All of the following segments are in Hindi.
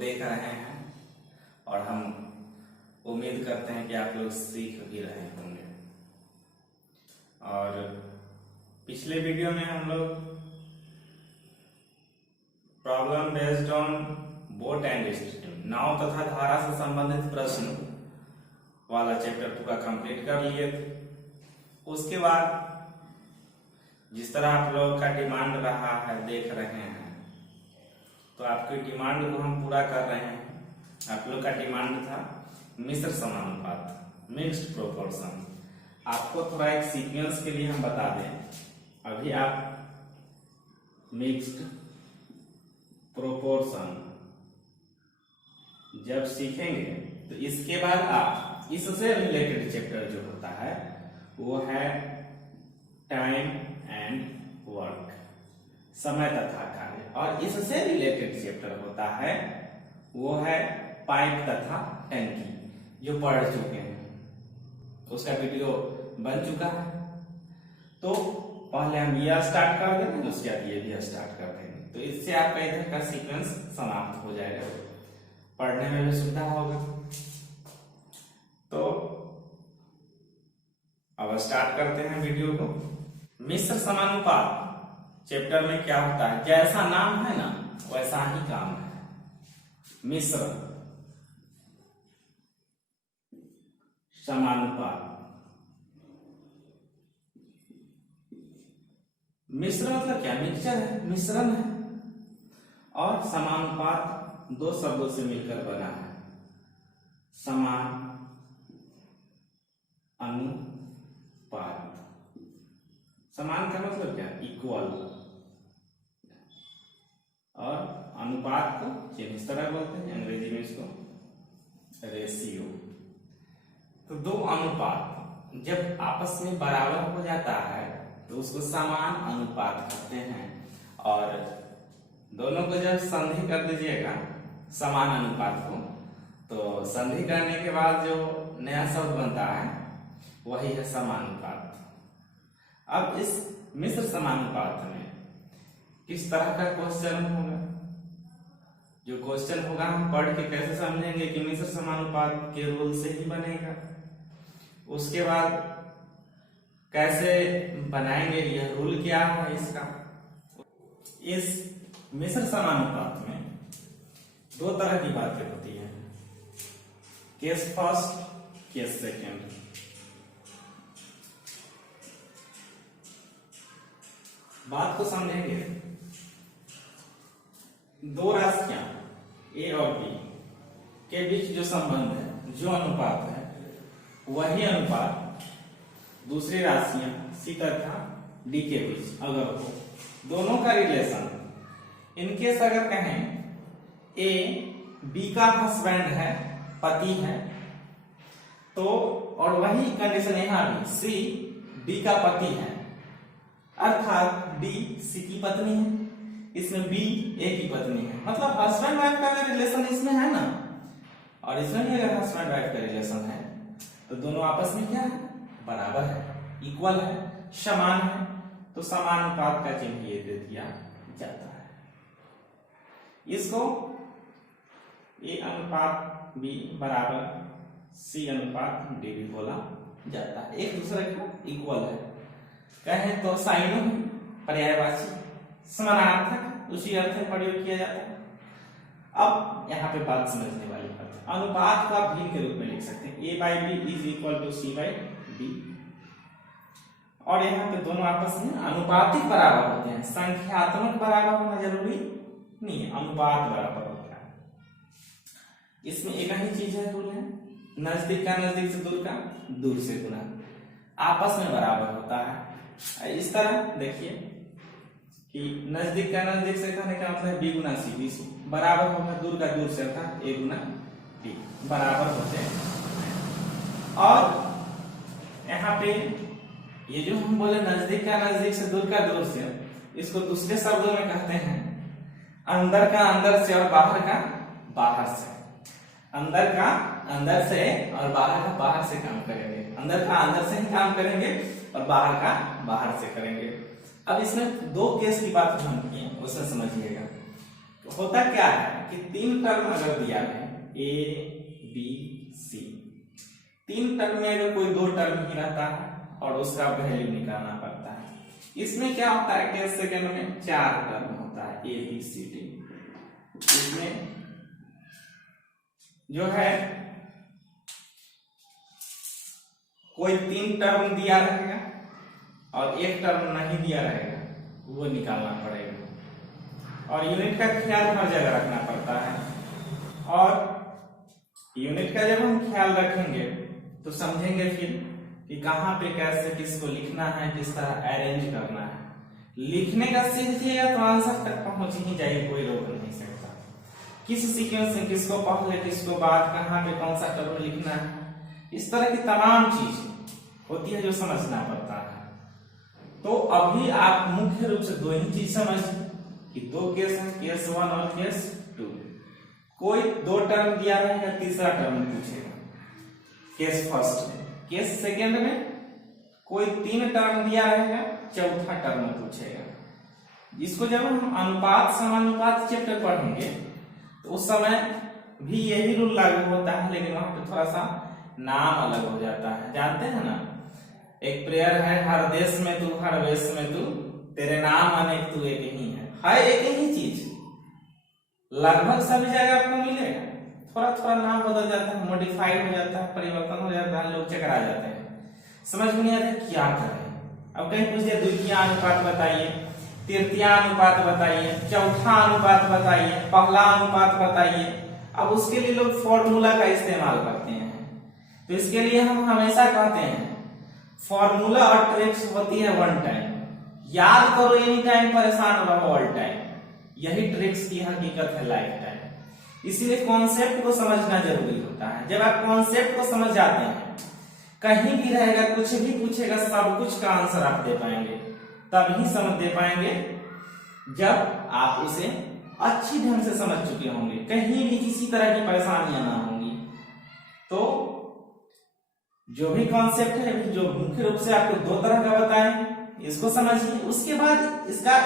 देख रहे हैं और हम उम्मीद करते हैं कि आप लोग सीख भी रहे होंगे। और पिछले वीडियो में हम लोग problem based on boat and stream, नाव तथा धारा से संबंधित प्रश्न वाला चैप्टर पूरा कंप्लीट कर लिए थे। उसके बाद जिस तरह आप लोगों का डिमांड रहा है, देख रहे हैं, तो आपकी डिमांड को हम पूरा कर रहे हैं। आप लोग का डिमांड था मिश्र समानुपात, मिक्स्ड प्रोपोर्शन। आपको थोड़ा एक सीक्वेंस के लिए हम बता दें। अभी आप मिक्स्ड प्रोपोर्शन जब सीखेंगे तो इसके बाद आप इससे रिलेटेड चैप्टर जो होता है वो है टाइम एंड वर्क, समय तथा कार्य, और इससे रिलेटेड चैप्टर होता है वो है पाइप तथा टंकी, जो पढ़ चुके हैं, उसका वीडियो बन चुका है। तो पहले हम यह स्टार्ट कर देंगे, उसके बाद ये भी स्टार्ट कर देंगे, तो इससे आपका इधर का सीक्वेंस समाप्त हो जाएगा, पढ़ने में भी सुविधा होगा। तो अब स्टार्ट करते हैं वीडियो को। मिश्र समानुपात चैप्टर में क्या होता है, जैसा नाम है ना वैसा ही काम है। मिश्र समानुपात, मिश्र मतलब क्या, मिक्सचर है, मिश्रण है, और समानुपात दो शब्दों से मिलकर बना है। समान अनुपात, समान का मतलब क्या, इक्वल, और अनुपात को इस तरह बोलते हैं अंग्रेजी में इसको रेशियो। तो दो अनुपात जब आपस में बराबर हो जाता है तो उसको समान अनुपात कहते हैं। और दोनों को जब संधि कर दीजिएगा समान अनुपात को, तो संधि करने के बाद जो नया शब्द बनता है वही है समानुपात। अब इस मिश्र समानुपात में किस तरह का क्वेश्चन होगा, जो क्वेश्चन होगा हम पढ़ के कैसे समझेंगे कि मिश्र समानुपात के रूल से ही बनेगा। उसके बाद कैसे बनाएंगे, यह रूल क्या है इसका। इस मिश्र समानुपात में दो तरह की बातें होती हैं, केस फर्स्ट, केस सेकेंड। बात को समझेंगे। दो राशियां ए और बी के बीच जो संबंध है, जो अनुपात है, वही अनुपात दूसरी राशियां सी तथा डी के बीच अगर हो, दोनों का रिलेशन, इनकेस अगर कहें ए बी का हस्बैंड है, पति है, तो और वही कंडीशन यहां भी सी बी का पति है, अर्थात बी सी की पत्नी है, इसमें बी ए की पत्नी है, मतलब हस्बैंड वाइफ का अगर रिलेशन इसमें है ना, और इसमें भी अगर हस्बैंड वाइफ का रिलेशन है, तो दोनों आपस में क्या है, बराबर है, इक्वल है, समान है। तो समानुपात का चिन्ह ये दे दिया जाता है। इसको ए अनुपात बी बराबर सी अनुपात डी भी बोला जाता है, एक दूसरे का इक्वल है। कहें तो साइनो पर्यायवाची, समानार्थक, उसी अर्थ में प्रयोग किया जाता है। अब यहाँ पे बात समझने वाली बात है, अनुपात को आप भिन्न के रूप में लिख सकते हैं, A by B is equal to C by D, और यहाँ पे दोनों आपस में अनुपातिक बराबर होते हैं, संख्यात्मक बराबर होना जरूरी नहीं है, अनुपात बराबर होता है। इसमें एक ही चीज है, रूल है, नजदीक का नजदीक से, दूर का दूर से गुना, आपस में बराबर होता है। इस तरह देखिए कि नजदीक का नजदीक से कहने का मतलब बी गुना सी, बी सी बराबर होगा दूर का दूर से, अर्थात ए गुना बी बराबर होते हैं। और यहाँ पे ये जो हम बोले नजदीक का नजदीक से, दूर का दूर से, इसको दूसरे शब्दों में कहते हैं अंदर का अंदर से और बाहर का बाहर से। अंदर का अंदर से और बाहर का बाहर से काम करेंगे, अंदर का अंदर से ही काम करेंगे और बाहर का बाहर से करेंगे। अब इसमें दो केस की बात हम किए, उसमें समझिएगा। होता क्या है कि 3 टर्म अगर दिया है ए बी सी, 3 टर्म में अगर कोई 2 टर्म ही रहता है और उसका वैल्यू निकालना पड़ता है। इसमें क्या होता है कि सेकंड में 4 टर्म होता है ए बी सी डी। इसमें जो है कोई 3 टर्म दिया रहेगा और 1 टर्म नहीं दिया रहेगा, वो निकालना पड़ेगा। और यूनिट का ख्याल हर जगह रखना पड़ता है, और यूनिट का जब हम ख्याल रखेंगे तो समझेंगे फिर कि कहाँ पे कैसे किसको लिखना है, किस तरह अरेंज करना है। लिखने का सीख जाइएगा तो आंसर तक पहुंच ही जाइए, कोई रोक नहीं सकता। किस सीक्वेंस में किसको पहले किसको बाद, कहाँ पे कौन सा टर्म लिखना है, इस तरह की तमाम चीज होती है जो समझना पड़ता है। तो अभी आप मुख्य रूप से 2 ही चीज समझिए कि 2 केस है, केस 1 और केस 2। कोई 2 टर्म दिया रहेगा, तीसरा टर्म पूछेगा केस फर्स्ट में। केस सेकंड में कोई 3 टर्म दिया रहेगा, चौथा टर्म पूछेगा। इसको जब हम अनुपात समानुपात चैप्टर पढ़ेंगे तो उस समय भी यही रूल लागू होता है, लेकिन वहां पे थोड़ा सा नाम अलग हो जाता है। जानते हैं ना, एक प्रेयर है, हर देश में तू हर वेश में तू, तेरे नाम अनेक तू एक ही है एक ही चीज लगभग सभी जगह आपको मिलेगा। थोड़ा थोड़ा नाम बदल जाता है, मॉडिफाइड हो जाता है, परिवर्तन हो जाता है, लोग चकरा जाते हैं, समझ में नहीं आता क्या करें। अब कहीं पूछे द्वितीय अनुपात बताइए, तृतीय अनुपात बताइए, चौथा अनुपात बताइए, पहला अनुपात बताइए। अब उसके लिए लोग फॉर्मूला का इस्तेमाल करते हैं। तो इसके लिए हम हमेशा कहते हैं फॉर्मूला और ट्रिक्स होती है वन टाइम, याद करो एनी टाइम, परेशान रहो ऑल टाइम। यही ट्रिक्स की हकीकत है लाइफ टाइम। इसीलिए कॉन्सेप्ट को समझना जरूरी होता है। जब आप कॉन्सेप्ट को समझ जाते हैं, कहीं भी रहेगा कुछ भी पूछेगा, सब कुछ का आंसर आप दे पाएंगे। तभी समझ दे पाएंगे जब आप उसे अच्छी ढंग से समझ चुके होंगे, कहीं भी किसी तरह की परेशानियां ना होंगी। तो जो भी कॉन्सेप्ट है, जो मुख्य रूप से आपको 2 तरह का बताएं, इसको समझिए। उसके बाद इसका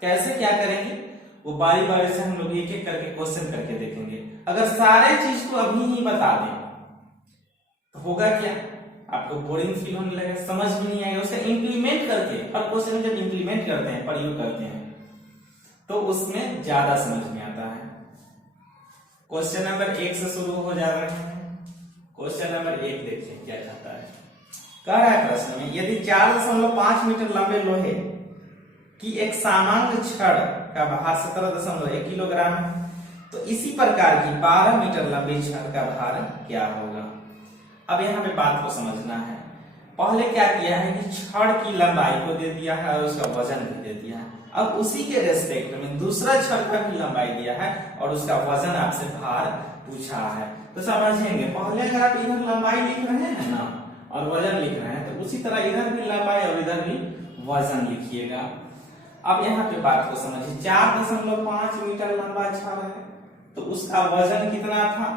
कैसे क्या करेंगे वो बारी बारी से हम लोग एक एक करके क्वेश्चन करके देखेंगे। अगर सारे चीज को अभी ही बता दें तो होगा क्या, आपको बोरिंग फील होने लगेगा, समझ भी नहीं आएगा। उसे इंप्लीमेंट करके, हर क्वेश्चन में जब इंप्लीमेंट करते हैं, प्रयोग करते हैं, तो उसमें ज्यादा समझ में आता है। क्वेश्चन नंबर 1 से शुरू हो जा रहे हैं। क्वेश्चन नंबर 1 देखिए क्या कहता है। कह रहा है प्रश्न में, यदि 4.5 मीटर लंबे लोहे की एक सामान्य छड़ का भार 17.1 किलोग्राम है, तो इसी प्रकार की 12 मीटर लंबी छड़ का भार क्या होगा। अब यहाँ पे बात को समझना है। पहले क्या किया है कि छड़ की लंबाई को दे दिया है और उसका वजन भी दे दिया है। अब उसी के रेस्पेक्ट में दूसरा छड़ का भी लंबाई दिया है और उसका वजन आपसे भार पूछा है। तो समझेंगे, पहले अगर आप इधर लंबाई लिख रहे हैं ना और वजन लिख रहे हैं, तो उसी तरह इधर भी लंबाई और इधर भी वजन लिखिएगा। अब यहाँ पे बात को समझिए, 4.5 मीटर लंबा छड़ है, तो उसका वजन कितना था,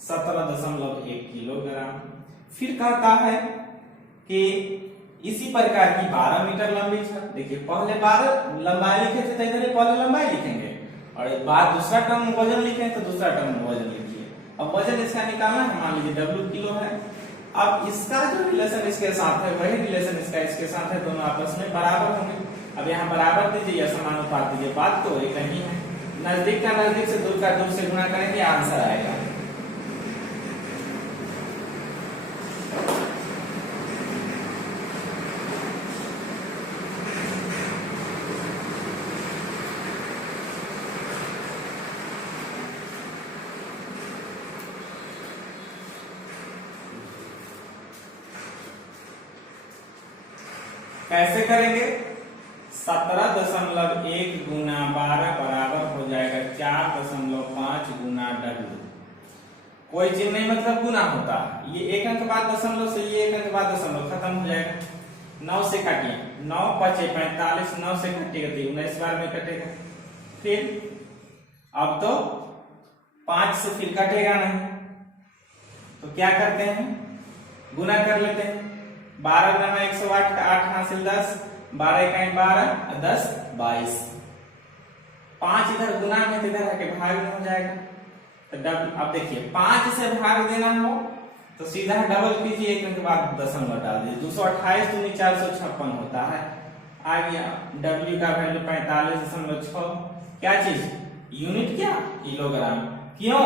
17.1 किलोग्राम। फिर कहता है कि इसी प्रकार की 12 मीटर लंबी छड़। देखिए, पहले 12 लंबाई लिखे थे, तो इधर पहले लंबाई लिखेंगे, और एक बार दूसरा टर्म वजन लिखे तो दूसरा टर्म वजन लिखिए। अब वजन इसका निकालना है, मान लीजिए W किलो है। अब इसका जो रिलेशन इसके साथ है वही रिलेशन इसका इसके साथ है, दोनों आपस में बराबर होंगे। अब यहाँ बराबर दीजिए या समानुपात दीजिए, बात तो एक ही है। नजदीक का नजदीक से, दूर का दूर से गुणा करेंगे, आंसर आएगा। कैसे करेंगे, 17.1 गुना 12 बराबर हो जाएगा 4.5 गुना W। कोई चिन्ह नहीं, मतलब गुना होता है। ये एक अंक बाद दशमलव से, ये एक अंक बाद दशमलव, खत्म हो जाएगा। 9 से काटिए, 9 5 45, 9 से काटिएगा तो 19 बार में कटेगा। फिर अब तो 5 से फिर कटेगा नहीं, तो क्या करते हैं, गुना कर लेते हैं। 12 गुना 108 का 8 हासिल 10, 12 इकाई 12, 10 22। 5 इधर गुना में तो इधर आके भाग में हो जाएगा। तो अब देखिए 5 से भाग देना हो तो सीधा डबल कीजिए, एक के बाद दशमलव डाल दीजिए। 228 दूनी 456 होता है। आ गया W का वैल्यू 45.6। क्या चीज? यूनिट क्या? किलोग्राम। क्यों?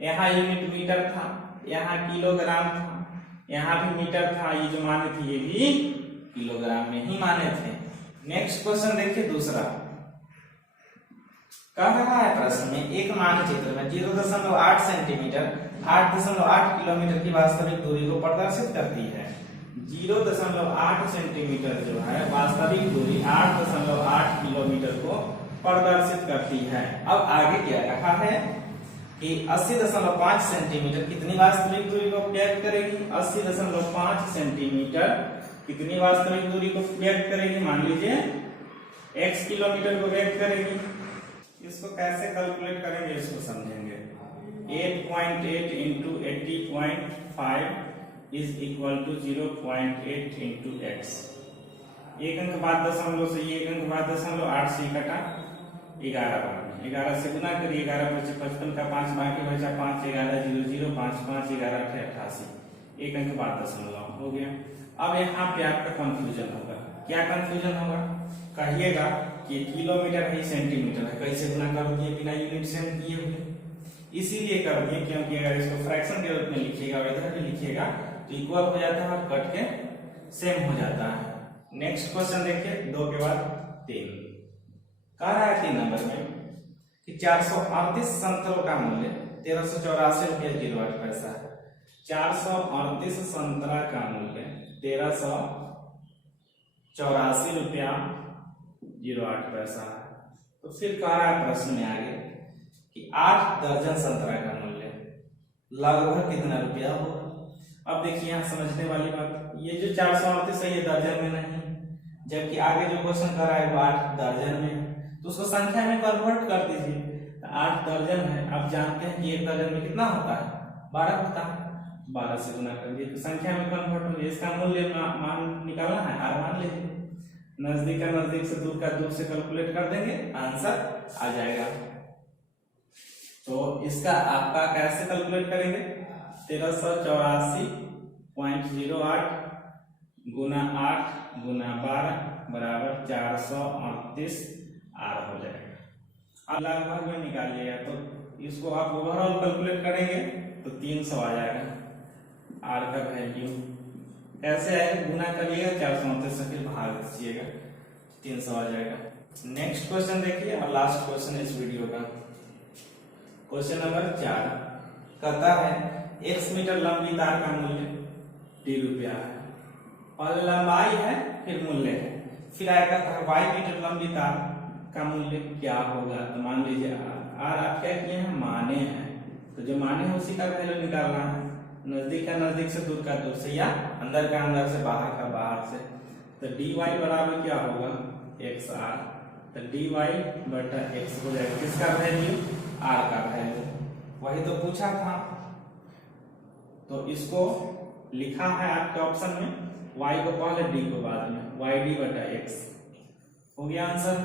यहाँ यूनिट मीटर था, यहाँ किलोग्राम था, यहाँ भी मीटर था। ये जो माने थे ये भी किलोग्राम में ही माने थे। नेक्स्ट क्वेश्चन देखिए दूसरा। कह रहा है प्रश्न में एक मानचित्र में 0.8 सेंटीमीटर 8.8 किलोमीटर की वास्तविक दूरी को प्रदर्शित करती है। 0.8 सेंटीमीटर जो है वास्तविक दूरी 8.8 किलोमीटर को प्रदर्शित करती है। अब आगे क्या कहा है कि 80.5 सेंटीमीटर कितनी वास्तविक दूरी को व्यक्त करेगी? 80.5 सेंटीमीटर कितनी वास्तविक दूरी को व्यक्त करेगी? मान लीजिए x किलोमीटर को व्यक्त करेगी। इसको कैसे कैलकुलेट करेंगे इसको समझेंगे। 8.8 into 80.5 is equal to 0.8 into x। एक अंक बाद दशमलव से, एक अंक बाद दशमलव, 8 से कटा 11 बार 11 से गुना करिए। 11 बचे 55 का 5 बाकी बचा 5 11 0 0 5 5 11 88। एक अंक बाद दशमलव हो गया। अब यहाँ पे आपका कंफ्यूजन होगा। क्या कंफ्यूजन होगा? कहिएगा कि किलोमीटर है सेंटीमीटर है, कैसे गुना कर दिए बिना यूनिट सेम किए हुए? इसीलिए कर दिए क्योंकि अगर इसको फ्रैक्शन के रूप में लिखिएगा और इधर भी लिखिएगा तो इक्वल हो जाता है और कट के सेम हो जाता है। नेक्स्ट क्वेश्चन देखिए 2 के बाद 3। कह रहा है 3 नंबर में कि 438 संतरों का मूल्य 1384 रुपया 08 पैसा है। 438 संतरा का मूल्य 1384 रुपया 08 पैसा है। तो फिर कह रहा है प्रश्न में आगे कि 8 दर्जन संतरा का मूल्य लगभग कितना रुपया होगा? अब देखिए यहाँ समझने वाली बात, ये जो 438 है ये दर्जन में नहीं, जबकि आगे जो क्वेश्चन कर रहा है वो 8 दर्जन में, तो उसको संख्या में कन्वर्ट कर दीजिए। 8 दर्जन है, आप जानते हैं कि 1 दर्जन में कितना होता है? 12 होता है। 12 से गुना कर दिए तो संख्या में कन्वर्ट हो गया। इसका मूल्य मान निकालना है, r मान लीजिए। नजदीक का नजदीक से दूर का दूर से कैलकुलेट कर देंगे, आंसर आ जाएगा। तो इसका आपका कैसे कैलकुलेट करेंगे? 1384.08 गुना 8 गुना 12 बराबर 438 r हो जाएगा। अब लगभग में निकालिएगा तो इसको आप ओवरऑल कैलकुलेट करेंगे तो 300 आ जाएगा। r का वैल्यू कैसे आएगा? गुना करिएगा 438 से फिर भाग दीजिएगा 300 आ जाएगा। नेक्स्ट क्वेश्चन देखिए और लास्ट क्वेश्चन इस वीडियो का। क्वेश्चन नंबर 4 कहता है 1 मीटर लंबी तार का मूल्य d रुपया है और लंबाई है फिर मूल्य है। फिर आएगा y मीटर लंबी तार का मूल्य क्या होगा? तो मान लीजिए r आप क्या किए हैं? माने हैं, तो जो माने है उसी का वैल्यू निकालना है। नजदीक का नजदीक से दूर का दूर से या अंदर का अंदर से बाहर का बाहर से। तो dy बराबर क्या होगा? xr। तो dy बटा x हो जाएगा। किसका वैल्यू? r का वैल्यू। वही तो पूछा था, तो इसको लिखा है आपके ऑप्शन में y को पहले d को बाद में, yd बटा x हो गया आंसर।